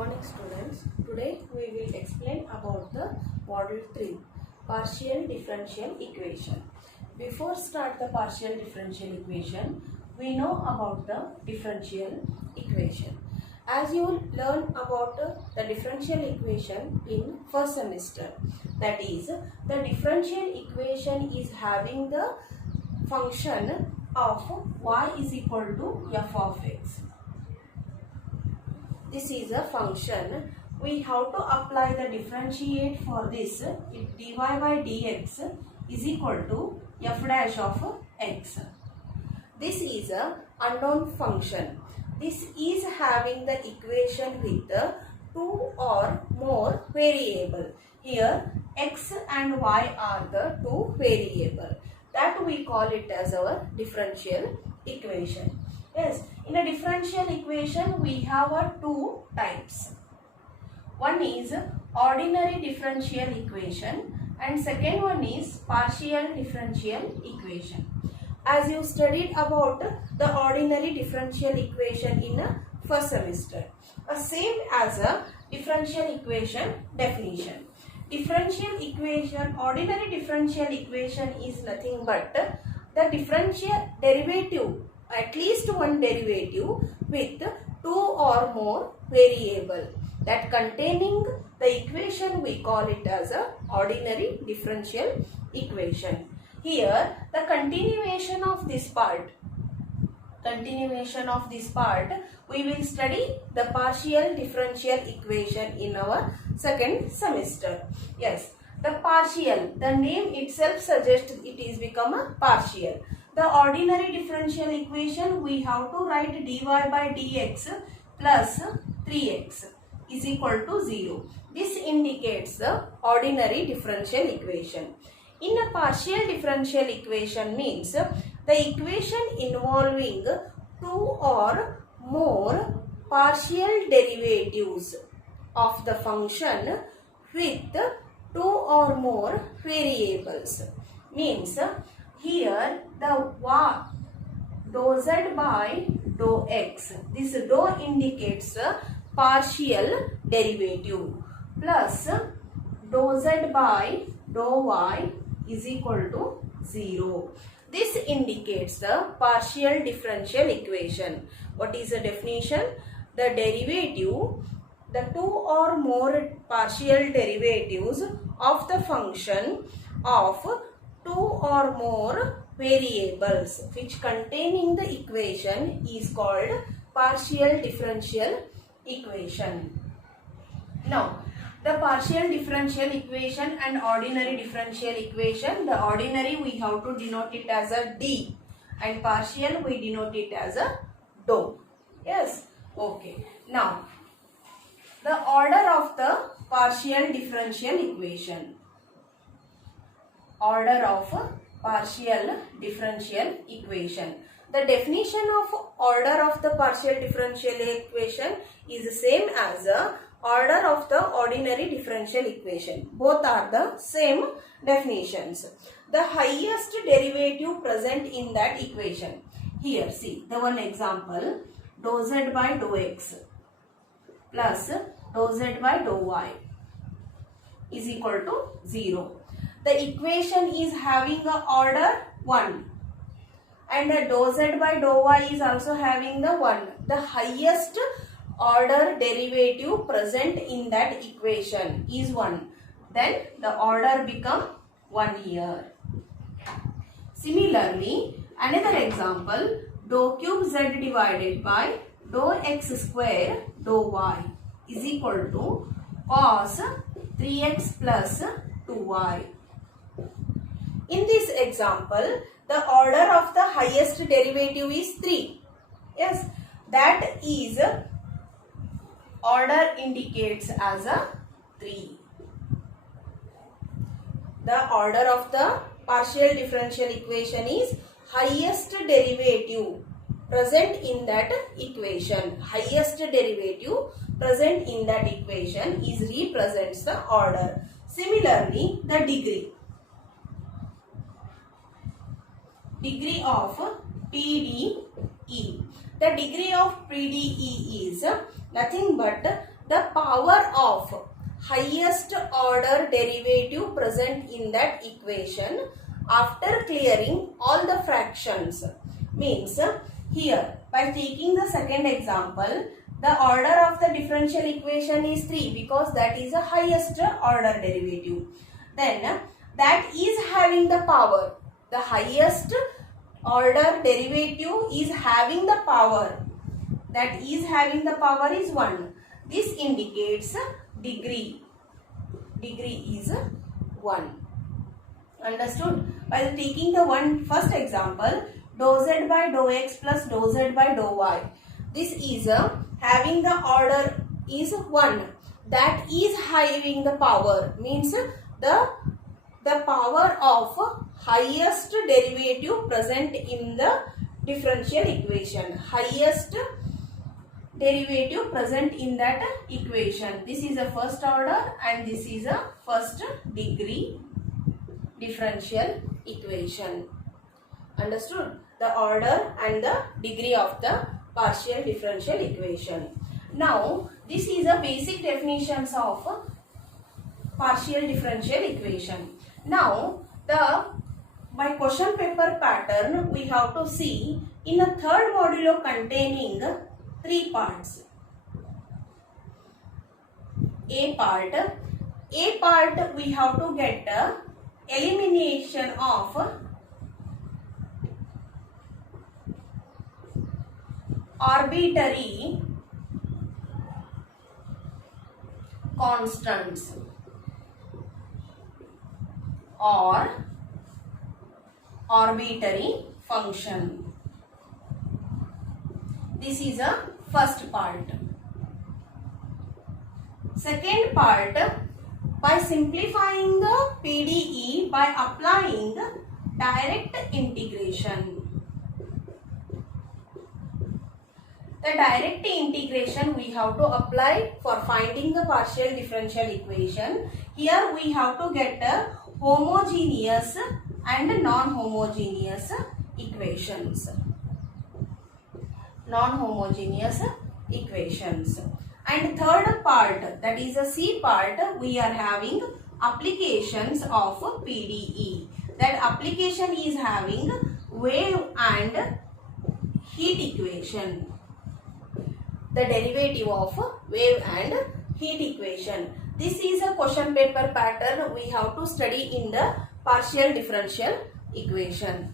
morning students. Today we will explain about the model 3 partial differential equation. Before start the partial differential equation, we know about the differential equation. As you learn about the differential equation in first semester, that is the differential equation is having the function of y is equal to f of x. This is a function. We have to apply the differentiate for this. Dy by dx is equal to f dash of x. This is a unknown function. This is having the equation with the two or more variable. Here x and y are the two variable. That we call it as our differential equation. Yes, in a differential equation we have two types. One is ordinary differential equation and second one is partial differential equation. As you studied about the ordinary differential equation in a first semester, same as a differential equation definition. Differential equation, ordinary differential equation is nothing but the differential derivative, at least one derivative with two or more variable, that containing the equation we call it as a ordinary differential equation. Here the continuation of this part, we will study the partial differential equation in our second semester. Yes, the partial, the name itself suggests it is become a partial. The ordinary differential equation we have to write dy by dx plus 3x is equal to 0. This indicates the ordinary differential equation. In a partial differential equation means the equation involving two or more partial derivatives of the function with two or more variables. Means here the dou z by dou x, this dou indicates partial derivative, plus dou z by dou y is equal to 0. This indicates the partial differential equation. What is the definition? The derivative, the two or more partial derivatives of the function of two or more variables which containing the equation is called partial differential equation. Now, the partial differential equation and ordinary differential equation, the ordinary we have to denote it as a d and partial we denote it as a dou. Yes, okay. Now, the order of the partial differential equation. Order of partial differential equation. The definition of order of the partial differential equation is the same as the order of the ordinary differential equation. Both are the same definitions. The highest derivative present in that equation. Here see the one example, dou z by dou x plus dou z by dou y is equal to 0. The equation is having a order 1 and the dou z by dou y is also having the 1. The highest order derivative present in that equation is 1. Then the order become 1 here. Similarly, another example, dou cube z divided by dou x square dou y is equal to cos 3x plus 2y. In this example, the order of the highest derivative is 3. Yes, that is order indicates as a 3. The order of the partial differential equation is highest derivative present in that equation. Highest derivative present in that equation is represents the order. Similarly, the degree of PDE. The degree of PDE is nothing but the power of highest order derivative present in that equation after clearing all the fractions. Means here by taking the second example, the order of the differential equation is 3 because that is the highest order derivative. Then that is having the power. The highest order derivative is having the power. That is having the power is 1. This indicates degree. Degree is 1. Understood? By taking the first example, dou z by dou x plus dou z by dou y. This is having the order is 1. That is having the power. Means the power of highest derivative present in the differential equation. Highest derivative present in that equation. This is a first order and this is a first degree differential equation. Understood? The order and the degree of the partial differential equation. Now, this is a basic definitions of partial differential equation. Now, by question paper pattern, we have to see in a third modulo containing 3 parts. A part we have to get elimination of arbitrary constants or arbitrary function. This is a first part. Second part, by simplifying the PDE by applying direct integration. The direct integration we have to apply for finding the partial differential equation. Here we have to get a homogeneous and non-homogeneous equations. Non-homogeneous equations. And third part, that is a C part, we are having applications of PDE. That application is having wave and heat equation. The derivative of wave and heat equation. This is a question paper pattern we have to study in the partial differential equation.